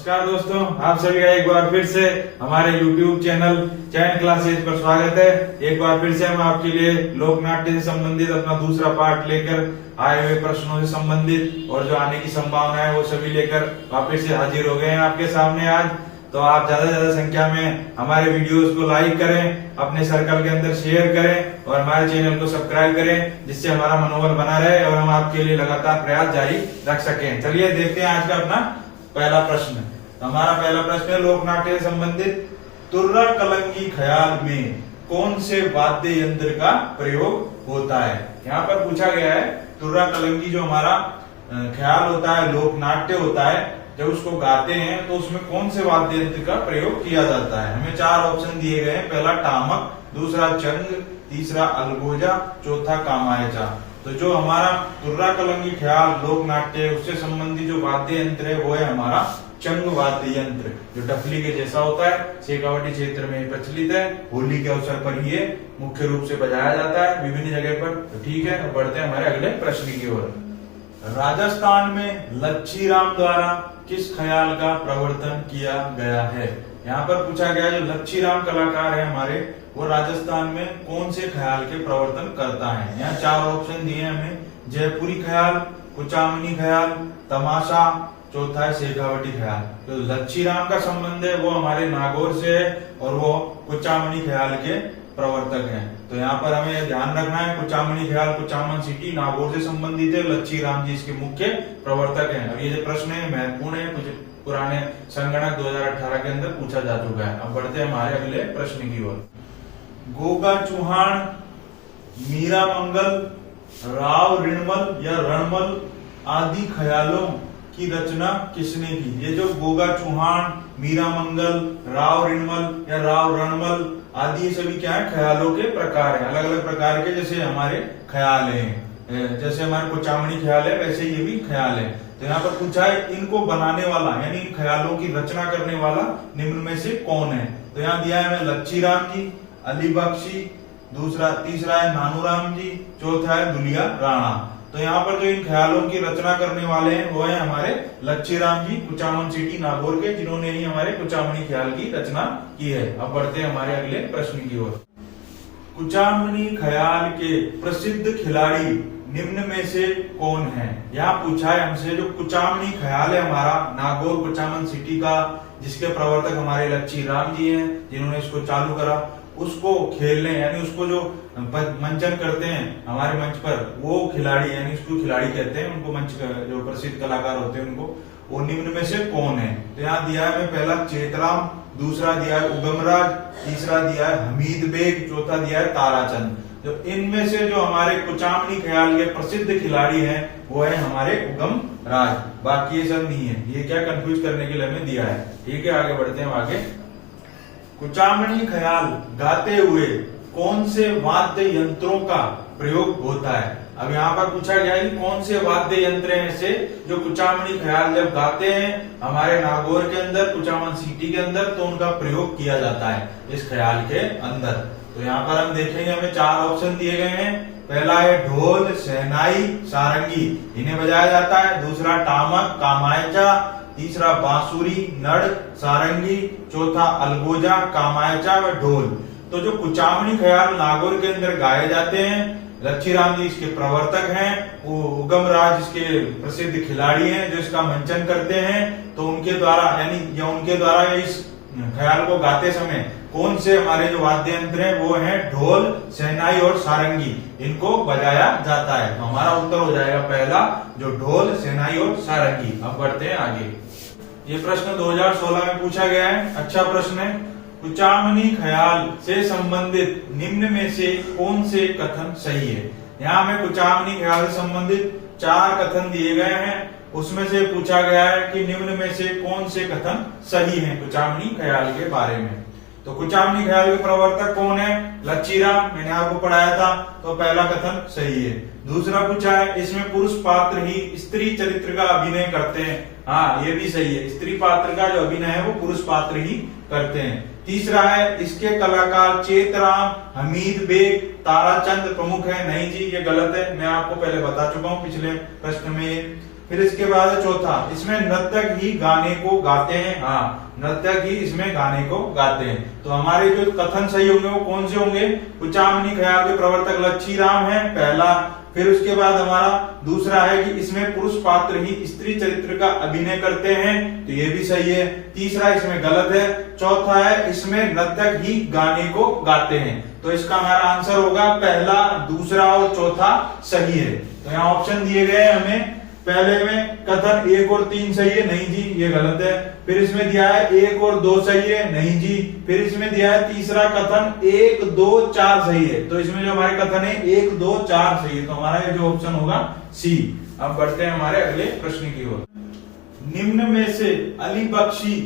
नमस्कार दोस्तों, आप सभी का एक बार फिर से हमारे YouTube चैनल चैन क्लासेज पर स्वागत है। एक बार फिर से हम आपके लिए लोक नाट्य से संबंधित अपना दूसरा पार्ट लेकर आए हुए प्रश्नों से संबंधित और जो आने की संभावना है वो सभी लेकर वापस से हाजिर हो गए हैं आपके सामने आज। तो आप ज्यादा से ज्यादा संख्या में हमारे वीडियोस को लाइक करें, अपने सर्कल के अंदर शेयर करें और हमारे चैनल को सब्सक्राइब करें, जिससे हमारा मनोबल बना रहे और हम आपके लिए लगातार प्रयास जारी रख सकें। चलिए देखते हैं आज का अपना पहला प्रश्न। हमारा पहला प्रश्न है लोक नाट्य से संबंधित तुर्रा कलंगी ख्याल में कौन से वाद्य यंत्र का प्रयोग होता है। यहाँ पर पूछा गया है तुर्रा कलंगी जो हमारा ख्याल होता है, लोक नाट्य होता है, जब उसको गाते हैं तो उसमें कौन से वाद्य यंत्र का प्रयोग किया जाता है। हमें चार ऑप्शन दिए गए हैं, पहला टामक, दूसरा चंग, तीसरा अलगोजा, चौथा कामायचा। तो जो हमारा तुर्रा कलंगी ख्याल लोक नाट्य उससे संबंधित जो वाद्य यंत्र है वो है हमारा चंग वाद्य यंत्र, जो डफली के जैसा होता है, शेखावटी क्षेत्र में प्रचलित है। होली के अवसर पर ये मुख्य रूप से बजाया जाता है विभिन्न जगह पर। तो ठीक है, अब बढ़ते हैं हमारे अगले प्रश्न की ओर। राजस्थान में लच्छीराम द्वारा किस ख्याल का प्रवर्तन किया गया है। यहाँ पर पूछा गया जो लच्छीराम कलाकार है हमारे, वो राजस्थान में कौन से ख्याल के प्रवर्तन करता है। यहाँ चार ऑप्शन दिए हैं हमें, जयपुरी ख्याल, कुचामनी ख्याल, तमाशा, चौथा है शेखावटी ख्याल। तो लच्छीराम का संबंध है वो हमारे नागौर से है और वो कुचामनी ख्याल के प्रवर्तक हैं। तो यहाँ पर हमें ध्यान रखना है कुचामनी ख्याल कुचामन सिटी नागौर से संबंधित है, लच्छीराम जी इसके मुख्य प्रवर्तक हैं। और ये जो प्रश्न है महत्वपूर्ण है, कुछ पुराने संगणक 2018 के अंदर पूछा जा चुका है। अब बढ़ते हैं हमारे अगले प्रश्न की ओर। गोगा चौहान, मीरा मंगल, राव ऋणमल या रणमल आदि ख्यालों की रचना किसने की। ये जो गोगा चौहान, मीरा मंगल, राव ऋणमल या राव रणमल आदि ये सभी क्या है, ख्यालों के प्रकार हैं, अलग अलग प्रकार के। जैसे हमारे ख्याल हैं, जैसे हमारे कुचामनी ख्याल है वैसे ये भी ख्याल है। तो यहाँ पर पूछा है इनको बनाने वाला यानी इन ख्यालों की रचना करने वाला निम्न में से कौन है। तो यहाँ दिया है हमें लच्छीराम जी, अली बख्शी, तीसरा है नानूराम जी, चौथा है दुलिया राणा। तो यहाँ पर जो इन ख्यालों की रचना करने वाले हैं वो है हमारे लच्छीराम जी कुचामन सिटी नागौर के, जिन्होंने ही हमारे कुचामनी ख्याल की रचना की है। अब बढ़ते हैं हमारे अगले प्रश्न की ओर। कुचामनी ख्याल के प्रसिद्ध खिलाड़ी निम्न में से कौन है। यहाँ पूछा है हमसे जो कुचामनी ख्याल है हमारा नागौर कुचामन सिटी का, जिसके प्रवर्तक हमारे लच्छीराम जी हैं, जिन्होंने इसको चालू करा, उसको खेलने यानी उसको जो मंचन करते हैं हमारे मंच पर वो खिलाड़ी यानी उसको खिलाड़ी कहते हैं, उनको मंच जो प्रसिद्ध कलाकार होते हैं उनको, वो निम्न में से कौन है। तो यहाँ दिया है पहला चेतराम, दूसरा दिया है उगमराज, तीसरा दिया है हमीद बेग, चौथा दिया है ताराचंद। जो इनमें से जो हमारे कुचामनी ख्याल के प्रसिद्ध खिलाड़ी हैं वो है हमारे उगम राज, बाकी ये सब नहीं है। ये क्या कंफ्यूज करने के लिए हमें दिया है। ठीक है, आगे बढ़ते हैं आगे। कुचामनी ख्याल गाते हुए कौन से वाद्य यंत्रों का प्रयोग होता है। अब यहाँ पर पूछा गया है कि कौन से वाद्य यंत्र हैं ऐसे जो कुचामनी ख्याल जब गाते हैं हमारे नागौर के अंदर कुचामन सिटी के अंदर, तो उनका प्रयोग किया जाता है इस ख्याल के अंदर। तो यहाँ पर हम देखेंगे हमें चार ऑप्शन दिए गए हैं, पहला है ढोल, शहनाई, सारंगी, इन्हें बजाया जाता है। दूसरा टामक, कामायचा, तीसरा बांसुरी, नड़, सारंगी, चौथा अलगोजा, कामायचा व ढोल। तो जो कुचामनी ख्याल नागौर के अंदर गाए जाते हैं, लच्छीराम जी इसके प्रवर्तक हैं, वो उगम राज इसके प्रसिद्ध खिलाड़ी हैं जो इसका मंचन करते हैं। तो उनके द्वारा यानी या उनके द्वारा इस ख्याल को गाते समय कौन से हमारे जो वाद्य यंत्र हैं वो हैं ढोल, शहनाई और सारंगी, इनको बजाया जाता है। तो हमारा उत्तर हो जाएगा पहला जो ढोल, शहनाई और सारंगी। अब बढ़ते हैं आगे। ये प्रश्न 2016 में पूछा गया है, अच्छा प्रश्न है। कुचामनी ख्याल से संबंधित निम्न में से कौन से कथन सही है। यहाँ हमें कुचामनी ख्याल से संबंधित चार कथन दिए गए हैं, उसमें से पूछा गया है कि निम्न में से कौन से कथन सही हैं कुचामनी ख्याल के बारे में। तो कुचामनी ख्याल के प्रवर्तक कौन है, लच्छीराम, मैंने आपको पढ़ाया था, तो पहला कथन सही है। दूसरा पूछा है इसमें पुरुष पात्र ही स्त्री चरित्र का अभिनय करते हैं, हाँ ये भी सही है, स्त्री पात्र का जो अभिनय है वो पुरुष पात्र ही करते हैं। तीसरा है इसके कलाकार चेतराम, हमीद बेग, ताराचंद प्रमुख है, नहीं जी ये गलत है, मैं आपको पहले बता चुका हूँ पिछले प्रश्न में। फिर इसके बाद है चौथा, इसमें नर्तक ही गाने को गाते हैं। हाँ, नर्तक ही इसमें गाने को गाते हैं। तो हमारे जो कथन सही होंगे वो कौन से होंगे? कुचामनी ख्याल के प्रवर्तक लच्छी राम है पहला। फिर उसके बाद हमारा दूसरा है कि इसमें पुरुष पात्र ही स्त्री चरित्र का अभिनय करते हैं, तो ये भी सही है। तीसरा इसमें गलत है। चौथा है इसमें नर्तक ही गाने को गाते हैं। तो इसका हमारा आंसर होगा पहला, दूसरा और चौथा सही है। तो यहाँ ऑप्शन दिए गए हैं हमें। पहले में कथन 1 और 3 सही है, नहीं जी ये गलत है। फिर इसमें दिया है 1 और 2 सही है, नहीं जी। फिर इसमें दिया है तीसरा कथन 1, 2, 4 सही है। तो इसमें जो हमारे कथन है 1, 2, 4 सही है। तो हमारा ये जो ऑप्शन होगा सी। अब बढ़ते हैं हमारे अगले प्रश्न की ओर। निम्न में से अली बख्शी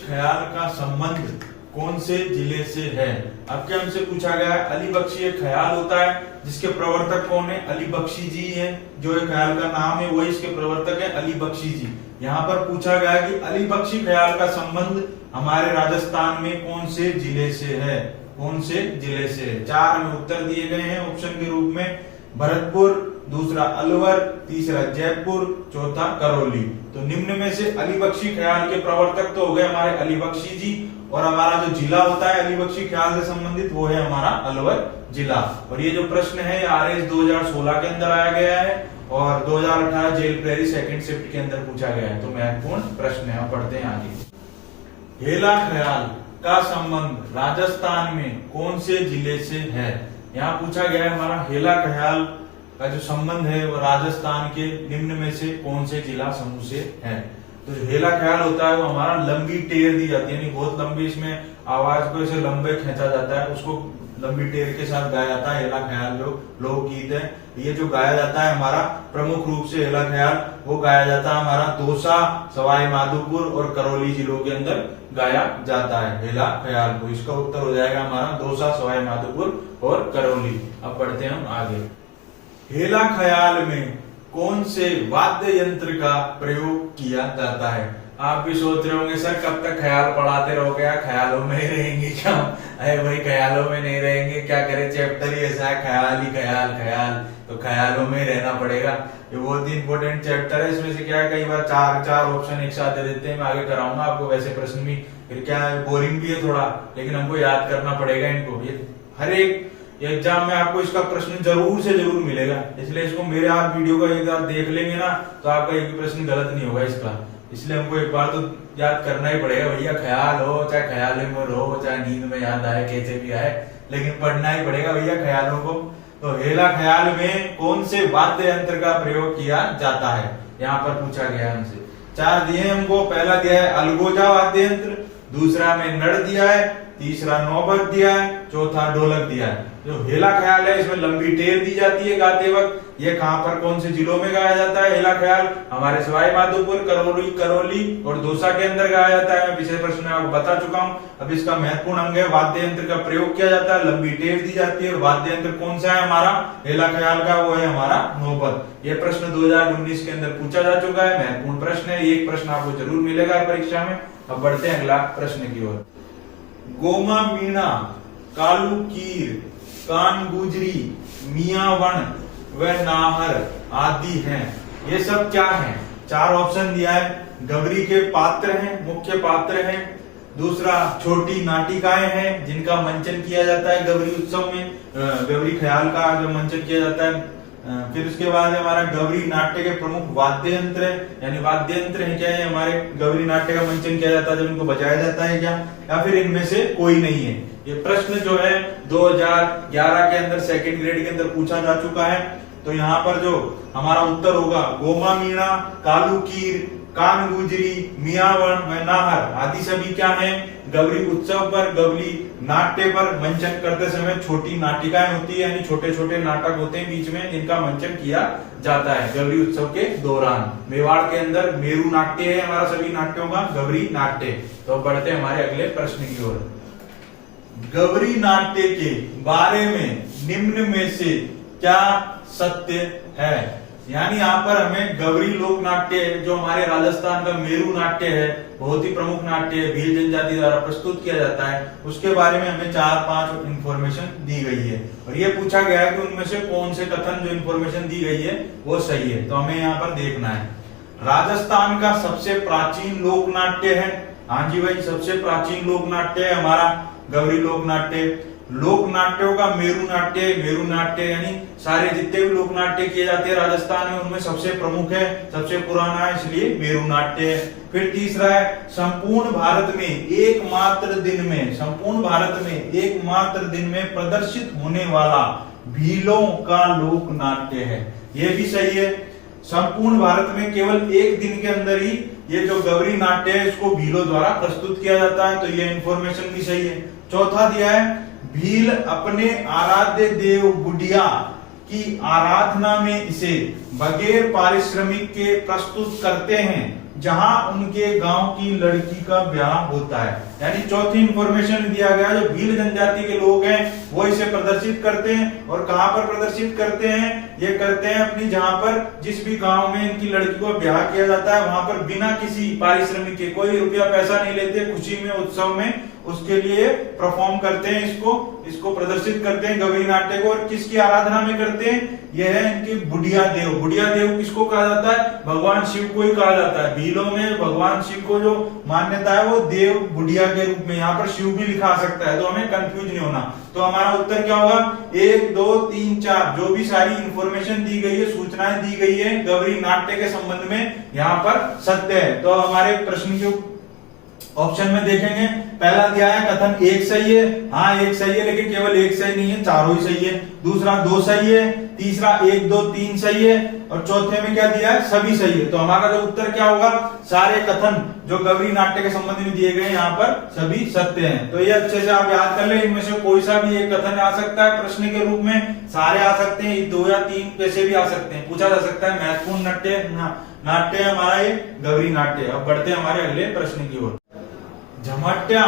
ख्याल का संबंध कौन से जिले से है? अब क्या हमसे पूछा गया है, अली बख्शी एक ख्याल होता है जिसके प्रवर्तक कौन है? अली बख्शी जी हैं। जो एक ख्याल का नाम है वही इसके प्रवर्तक है अली बख्शी जी। यहाँ पर पूछा गया है कि अली बख्शी ख्याल का संबंध हमारे राजस्थान में कौन से जिले से है? कौन से जिले से है? 4 हमें उत्तर दिए गए हैं ऑप्शन के रूप में। भरतपुर, दूसरा अलवर, तीसरा जयपुर, चौथा करौली। तो निम्न में से अली बख्शी ख्याल के प्रवर्तक तो हो गए हमारे अली बख्शी जी, और हमारा जो जिला होता है अली बख्शी ख्याल से संबंधित वो है हमारा अलवर जिला। और ये जो प्रश्न है RS 2016 के अंदर आया गया है और 2018 जेल प्रेरी सेकंड शिफ्ट के अंदर पूछा गया है। तो महत्वपूर्ण प्रश्न है। पढ़ते हैं आगे। हेला ख्याल का संबंध राजस्थान में कौन से जिले से है? यहाँ पूछा गया है हमारा हेला ख्याल का जो संबंध है वो राजस्थान के निम्न में से कौन से जिला समूह से है? तो जो हेला ख्याल होता है वो हमारा लंबी टेर दी जाती है, यानी बहुत लंबी, इसमें आवाज को ऐसे लंबे खींचा जाता है, उसको लंबी टेर के साथ गाया जाता है। हेला ख्याल जो लोकगीत है ये जो गाया जाता है हमारा प्रमुख रूप से हेला ख्याल वो गाया जाता है हमारा दौसा, सवाई माधोपुर और करौली जिलों के अंदर गाया जाता है हेला ख्याल को। इसका उत्तर हो जाएगा हमारा दौसा, सवाई माधोपुर और करौली। अब पढ़ते हैं हम आगे। हेला ख्याल में कौन से वाद्य यंत्र का प्रयोग किया जाता है? आप भी सोच रहे होंगे सर कब तक ख्याल पढ़ाते रहोगे, या ख्यालों में ही रहेंगे क्या? अरे भाई ख्यालों में नहीं रहेंगे, क्या करें, चैप्टर ही ऐसा है, ख्याल ही ख्याल ख्याल, तो ख्यालों में ही रहना पड़ेगा। ये बहुत ही इंपॉर्टेंट चैप्टर है। इसमें से क्या है, कई बार चार ऑप्शन एक साथ दे देते हैं। मैं आगे कराऊंगा आपको वैसे प्रश्न भी, फिर क्या है बोरिंग भी है थोड़ा, लेकिन हमको याद करना पड़ेगा इनको। ये हर एक एग्जाम में आपको इसका प्रश्न जरूर से जरूर मिलेगा, इसलिए इसको मेरे आप वीडियो को एक बार देख लेंगे ना तो आपका एक भी प्रश्न गलत नहीं होगा इसका। इसलिए हमको एक बार तो याद करना ही पड़ेगा भैया, ख्याल हो चाहे ख्याल में रहो चाहे नींद में याद आए कैसे भी आए, लेकिन पढ़ना ही पड़ेगा भैया ख्यालों को। तो हेला ख्याल में कौन से वाद्य यंत्र का प्रयोग किया जाता है? यहाँ पर पूछा गया हमसे। 4 दिए हमको। पहला दिया है अलगोजा वाद्य यंत्र, दूसरा में नड़ दिया है, तीसरा नौबत दिया है, चौथा ढोलक दिया है। जो हेला ख्याल है इसमें लंबी टेर दी जाती है गाते वक्त। ये कहां पर कौन से जिलों में गाया जाता है हेला ख्याल? हमारे सवाई माधोपुर, करौली और दौसा के अंदर गाया जाता है। मैं पिछले प्रश्न में आपको बता चुका हूं। अब इसका महत्वपूर्ण अंग है वाद्य यंत्र का प्रयोग किया जाता है, लंबी टेर दी जाती है। और वाद्य यंत्र कौन सा है हमारा हेला ख्याल का? वो है हमारा नौबत। ये प्रश्न 2019 के अंदर पूछा जा चुका है, महत्वपूर्ण प्रश्न है। एक प्रश्न आपको जरूर मिलेगा परीक्षा में। अब बढ़ते हैं अगला प्रश्न की ओर। गोमा मीणा, कालू कीर, कान गुजरी, मियां वन व नाहर आदि हैं। ये सब क्या हैं? 4 ऑप्शन दिया है। गबरी के पात्र हैं, मुख्य पात्र हैं। दूसरा छोटी नाटिकाएं हैं जिनका मंचन किया जाता है गबरी उत्सव में, गबरी ख्याल का जो मंचन किया जाता है। फिर उसके बाद हमारा गबरी नाट्य के प्रमुख वाद्य यंत्र है, यानी वाद्य यंत्र है क्या है हमारे गबरी नाट्य का मंचन किया जाता है जब इनको बजाया जाता है क्या, या फिर इनमें से कोई नहीं है। ये प्रश्न जो है 2011 के अंदर सेकंड ग्रेड के अंदर पूछा जा चुका है। तो यहाँ पर जो हमारा उत्तर होगा गोमा मीणा, कालू कीर, कान गुजरी, मियावन व नाहर आदि सभी क्या हैं? गबरी उत्सव पर, गबरी नाट्य पर मंचन करते समय छोटी नाटिकाएं होती है, यानी छोटे छोटे नाटक होते हैं बीच में जिनका मंचन किया जाता है गबरी उत्सव के दौरान। मेवाड़ के अंदर मेरू नाट्य है हमारा सभी नाट्यों का गबरी नाट्य। तो बढ़ते हैं हमारे अगले प्रश्न की ओर। गबरी नाट्य के बारे में निम्न में से क्या सत्य है? यानी यहाँ पर हमें गवरी लोक नाट्य जो हमारे राजस्थान का मेरू नाट्य है, बहुत ही प्रमुख नाट्य है, भील जनजाति द्वारा प्रस्तुत किया जाता है, उसके बारे में हमें 4-5 इंफॉर्मेशन दी गई है और ये पूछा गया है कि उनमें से कौन से कथन जो इंफॉर्मेशन दी गई है वो सही है। तो हमें यहाँ पर देखना है, राजस्थान का सबसे प्राचीन लोक नाट्य है, हाँ जी भाई, सबसे प्राचीन लोक नाट्य है हमारा गवरी लोक नाट्य। लोक नाट्यों का मेरू नाट्य यानी सारे जितने भी लोक नाट्य किए जाते हैं राजस्थान में उनमें सबसे प्रमुख है, सबसे पुराना है, इसलिए मेरू नाट्य है। फिर तीसरा है, संपूर्ण भारत में एकमात्र दिन में प्रदर्शित होने वाला भीलों का लोक नाट्य है, ये भी सही है। संपूर्ण भारत में केवल एक दिन के अंदर ही ये जो गवरी नाट्य है इसको भीलों द्वारा प्रस्तुत किया जाता है, तो ये इंफॉर्मेशन भी सही है। चौथा दिया है, भील अपने आराध्य देव बुढ़िया की आराधना में इसे बगैर पारिश्रमिक के प्रस्तुत करते हैं जहां उनके गांव की लड़की का ब्याह होता है। यानी चौथी इंफॉर्मेशन दिया गया, जो भील जनजाति के लोग हैं वो इसे प्रदर्शित करते हैं और कहां पर प्रदर्शित करते हैं, ये करते हैं अपनी जहां पर जिस भी गांव में इनकी लड़की को ब्याह किया जाता है वहां पर बिना किसी पारिश्रमिक के, कोई रुपया पैसा नहीं लेते, खुशी में उत्सव में उसके लिए परफॉर्म करते हैं, इसको प्रदर्शित करते हैं गवरी नाट्य को। और किसकी आराधना में करते हैं, यह है इनके बुढ़िया देव। बुढ़िया देव किसको कहा जाता है, भगवान शिव को ही कहा जाता है। भीलों में भगवान शिव को जो मान्यता है वो देव बुढ़िया के रूप में, यहाँ पर शिव भी लिखा सकता है, तो हमें कंफ्यूज नहीं होना। तो हमारा उत्तर क्या होगा, 1 2 3 4 जो भी सारी इंफॉर्मेशन दी गई है, सूचनाएं दी गई है गवरी नाट्य के संबंध में यहाँ पर सत्य है। तो हमारे प्रश्न के ऑप्शन में देखेंगे, पहला दिया है कथन 1 सही है, हाँ 1 सही है, लेकिन केवल 1 सही नहीं है, चारों ही सही है। दूसरा 2 सही है, तीसरा 1 2 3 सही है और चौथे में क्या दिया है, सभी सही है। तो हमारा जो उत्तर क्या होगा, सारे कथन जो गवरी नाट्य के संबंध में दिए गए यहाँ पर सभी सत्य हैं। तो ये अच्छे से आप याद कर ले, इनमें से कोई सा भी एक कथन आ सकता है प्रश्न के रूप में, सारे आ सकते हैं, 2 या 3 पैसे भी आ सकते हैं, पूछा जा सकता है। महत्वपूर्ण नाट्य है हमारा ये गवरी नाट्य। अब बढ़ते हैं हमारे अगले प्रश्न की ओर। झमट्या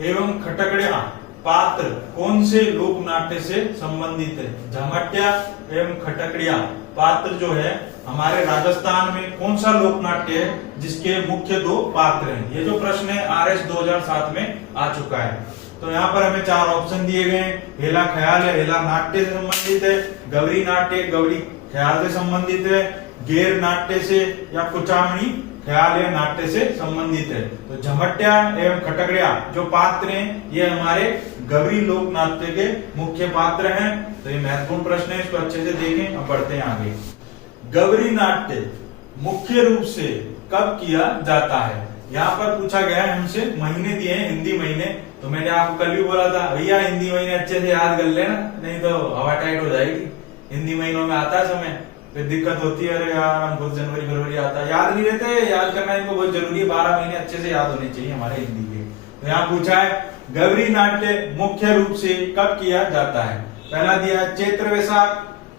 एवं खटकड़िया पात्र कौन से लोक नाट्य से संबंधित है। झमट्या एवं खटकड़िया पात्र जो है हमारे राजस्थान में कौन सा लोक नाट्य है जिसके मुख्य 2 पात्र हैं। ये जो प्रश्न है RS 2007 में आ चुका है। तो यहाँ पर हमें 4 ऑप्शन दिए गए हैं। हेला ख्याल है, हेला नाट्य से संबंधित है। गवरी नाट्य गवरी ख्याल से संबंधित है। गेर नाट्य से या कुचामणी ख्याल या नाट्य से संबंधित है। तो झमट्या एवं खटकड़िया जो पात्र हैं ये हमारे गवरी लोक नाट्य के मुख्य पात्र हैं। तो ये महत्वपूर्ण प्रश्न है, इसको अच्छे से देखें। अब बढ़ते हैं आगे। गवरी नाट्य मुख्य रूप से कब किया जाता है। यहाँ पर पूछा गया है हमसे, महीने दिए हैं हिंदी महीने। तो मैंने आपको कल भी बोला था भैया हिंदी महीने अच्छे से याद कर लेना, नहीं तो हवा टाइट हो जाएगी। हिंदी महीनों में आता है समय, फिर दिक्कत होती है, अरे यार हमको जनवरी फरवरी आता है, याद नहीं रहते। याद करना इनको बहुत जरूरी है, 12 महीने अच्छे से याद होने चाहिए हमारे हिंदी के। तो यहाँ पूछा है गवरी नाट्य मुख्य रूप से कब किया जाता है। पहला दिया है चैत्र वैशाख,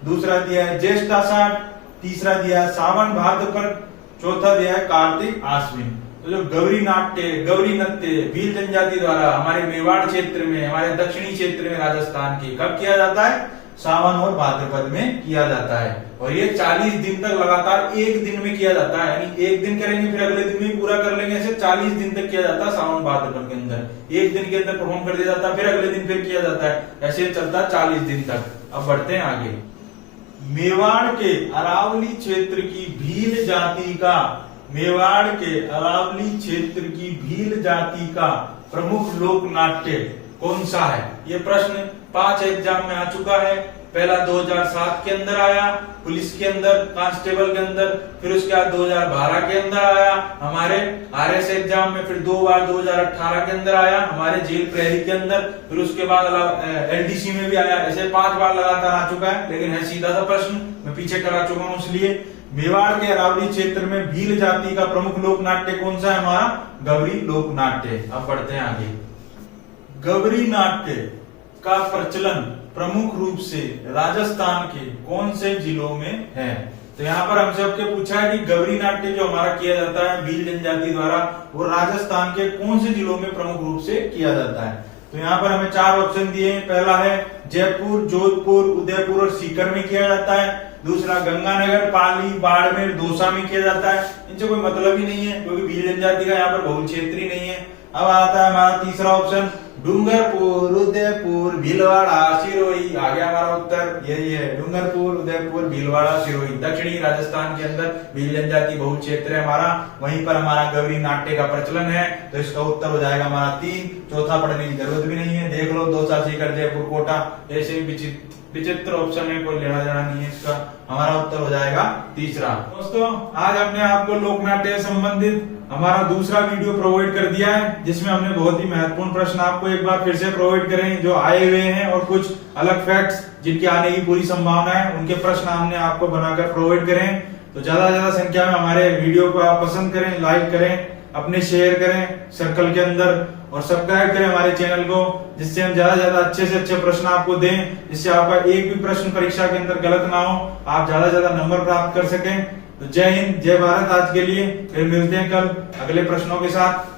दूसरा दिया है ज्येष्ठ आषाढ़, तीसरा दिया है सावन भाद्रपद, चौथा दिया है कार्तिक आश्विन। तो जो गवरी नृत्य भील जनजाति द्वारा हमारे मेवाड़ क्षेत्र में, हमारे दक्षिणी क्षेत्र में राजस्थान के कब किया जाता है, सावन और भाद्रपद में किया जाता है। और ये 40 दिन तक लगातार एक दिन में किया जाता है, यानी एक दिन करेंगे फिर अगले दिन में पूरा कर लेंगे, ऐसे 40 दिन तक किया जाता है। सावन भाद्रपद के अंदर एक दिन के अंदर परफॉर्म कर दिया जाता है, फिर अगले दिन फिर किया जाता है, ऐसे चलता है 40 दिन तक। अब बढ़ते हैं आगे। मेवाड़ के अरावली क्षेत्र की भील जाति का, मेवाड़ के अरावली क्षेत्र की भील जाति का प्रमुख लोक नाट्य कौन सा है। ये प्रश्न 5 एग्जाम में आ चुका है। पहला 2007 के अंदर आया पुलिस के अंदर, कांस्टेबल के अंदर, फिर उसके बाद 2012 के अंदर आया हमारे RS एग्जाम में, फिर 2 बार 2018 के अंदर आया हमारे जेल प्रहरी के अंदर, फिर उसके बाद LDC में भी आया। ऐसे 5 बार लगातार आ चुका है, लेकिन है सीधा सा प्रश्न, मैं पीछे करा चुका हूं। इसलिए मेवाड़ के अरावली क्षेत्र में भील जाति का प्रमुख लोक नाट्य कौन सा है, हमारा गवरी लोक नाट्य। अब बढ़ते हैं आगे। गवरी नाट्य का प्रचलन प्रमुख रूप से राजस्थान के कौन से जिलों में है। तो यहाँ पर हमसे आपके पूछा है कि गवरी नाट्य जो हमारा किया जाता है भील जनजाति द्वारा, वो राजस्थान के कौन से जिलों में प्रमुख रूप से किया जाता है। तो यहाँ पर हमें 4 ऑप्शन दिए हैं। पहला है जयपुर, जोधपुर, उदयपुर और सीकर में किया जाता है। दूसरा गंगानगर, पाली, बाड़मेर, दौसा में किया जाता है। इनसे कोई मतलब ही नहीं है क्योंकि भील जनजाति का यहाँ पर बहुल क्षेत्र ही नहीं है। अब आता है हमारा तीसरा ऑप्शन, डूंगरपुर, उदयपुर, भीलवाड़ा, सिरोही। आ गया हमारा उत्तर, यही है डूंगरपुर, उदयपुर, भीलवाड़ा, सिरोही। दक्षिणी राजस्थान के अंदर भील जनजाति बहुल क्षेत्र है हमारा, वहीं पर हमारा गौरी नाट्य का प्रचलन है। तो इसका उत्तर हो जाएगा हमारा 3। चौथा पढ़ने की जरूरत भी नहीं है, देख लो, दौसा, सीकर, जयपुर, कोटा, ऐसे विचित्र ऑप्शन है, कोई लेना देना नहीं है इसका। हमारा उत्तर हो जाएगा तीसरा। दोस्तों, आज हमने आपको लोक नाट्य से संबंधित हमारा दूसरा वीडियो प्रोवाइड कर दिया है, जिसमें हमने बहुत ही महत्वपूर्ण प्रश्न आपको एक बार फिर से प्रोवाइड करें जो आए हुए हैं, और कुछ अलग फैक्ट्स जिनकी आने की पूरी संभावना है, उनके प्रश्न हमने आपको बनाकर प्रोवाइड करें। तो ज्यादा से ज्यादा संख्या में हमारे वीडियो को आप पसंद करें, लाइक करें, अपने शेयर करें सर्कल के अंदर, और सब्सक्राइब करें हमारे चैनल को, जिससे हम ज्यादा से ज्यादा अच्छे से अच्छे प्रश्न आपको दें, जिससे आपका एक भी प्रश्न परीक्षा के अंदर गलत ना हो, आप ज्यादा से ज्यादा नंबर प्राप्त कर सकें। तो जय हिंद, जय भारत। आज के लिए फिर मिलते हैं कल अगले प्रश्नों के साथ।